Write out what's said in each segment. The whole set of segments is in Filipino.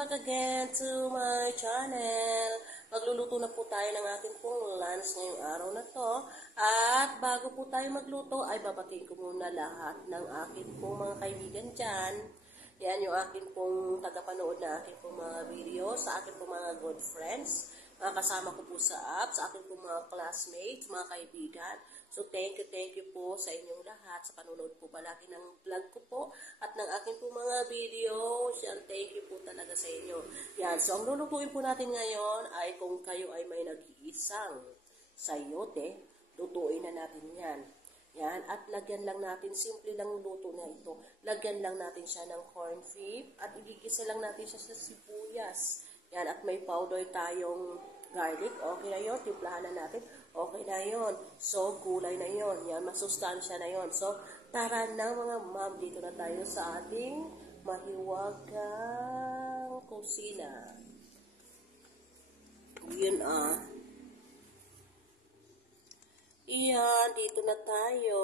back again to my channel. Magluluto na po tayo ng ating pong lunch ngayong araw na to. At bago po tayo magluto, ay babatiin ko muna lahat ng aking pong mga kaibigan dyan. Yan yung aking pong tagapanood na aking pong mga video, sa aking pong mga good friends. Mga kasama ko po sa app, sa aking pong mga classmates, mga kaibigan. So, thank you po sa inyong lahat sa panunood po palagi ng vlog ko po at ng aking po mga videos. Yan, thank you po talaga sa inyo. Yan, so ang lulutuin po natin ngayon ay kung kayo ay may nag-iisang sayote, lutuin na natin yan. Yan, at lagyan lang natin, simple lang luto na ito. Lagyan lang natin siya ng corned beef at igigisa lang natin siya sa sibuyas. Yan, at may powder tayong garlic. Okay na yun, timplahan na natin. Okay na yun. So, gulay na yun. Yan, masustansya na yun. So, tara na mga ma'am, dito na tayo sa ating mahiwagang kusina. Yun Iyan, dito na tayo.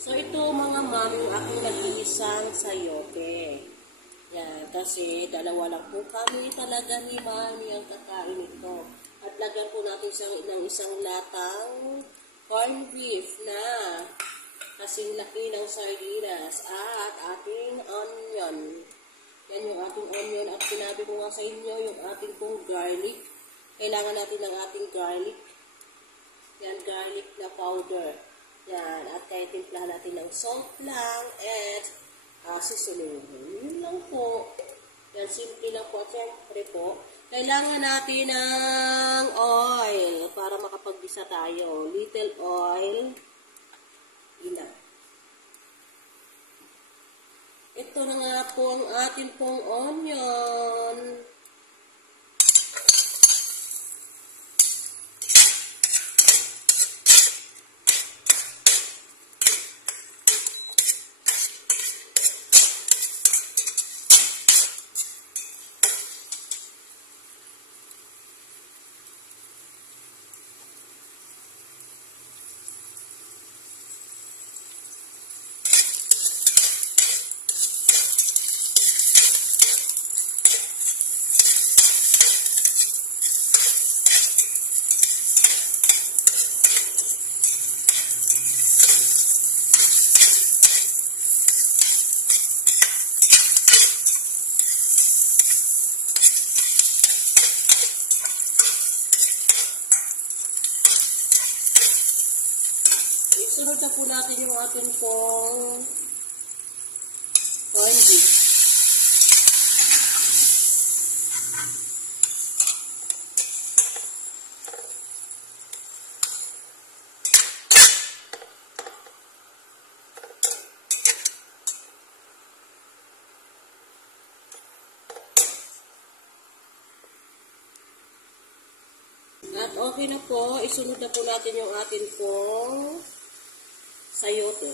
So, ito mga ma'am, yung aking nag-iisang sayote. Yan, kasi dalawa lang po kami talaga ni Mami ang kakain ito. At lagyan po natin ng isang latang corned beef na kasing laki ng sardinas at ating onion. Yan yung ating onion at sinabi ko nga sa inyo yung ating pong garlic. Kailangan natin ng ating garlic. Yan, garlic na powder. Yan, at kaya timplahan natin ng salt lang at seasoning. Yun lang po. Yan, simple lang po. At syempre po, kailangan natin ng oil para makapaggisa tayo. Little oil. Enough. Ito na nga po ang ating pong onion. Sunod na po natin yung ating pong corned beef. At okay na po, isunod na po natin yung ating pong sayote.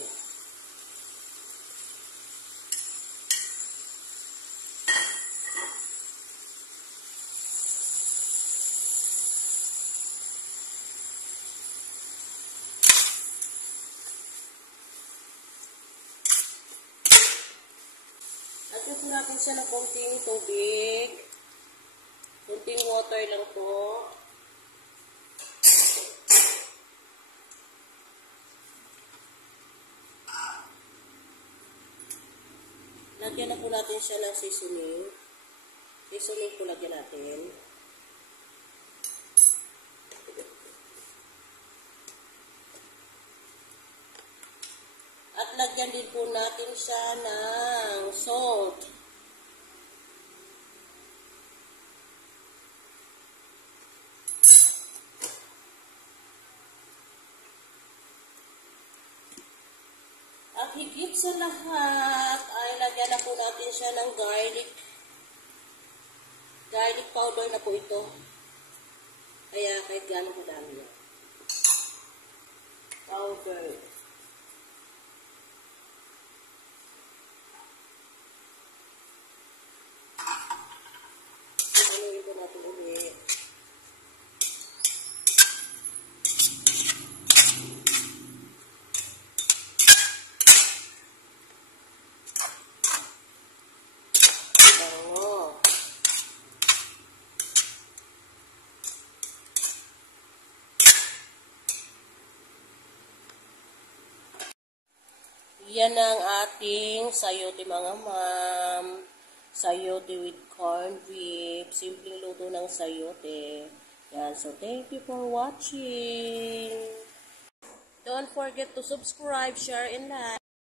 At ito natin siya ng konting tubig. Konting water lang po. Lagyan na po natin siya ng seasoning. Seasoning po lagyan natin. At lagyan din po natin siya ng salt. At higit sa lahat, ay lagyan na po natin siya ng garlic. Garlic powder na po ito. Kaya kahit gano'n po dami yan. Powder. Haluin po natin ulit. Yan ang ating sayote mga ma'am. Sayote with corned beef. Simpleng luto ng sayote. Yan. So, thank you for watching. Don't forget to subscribe, share, and like.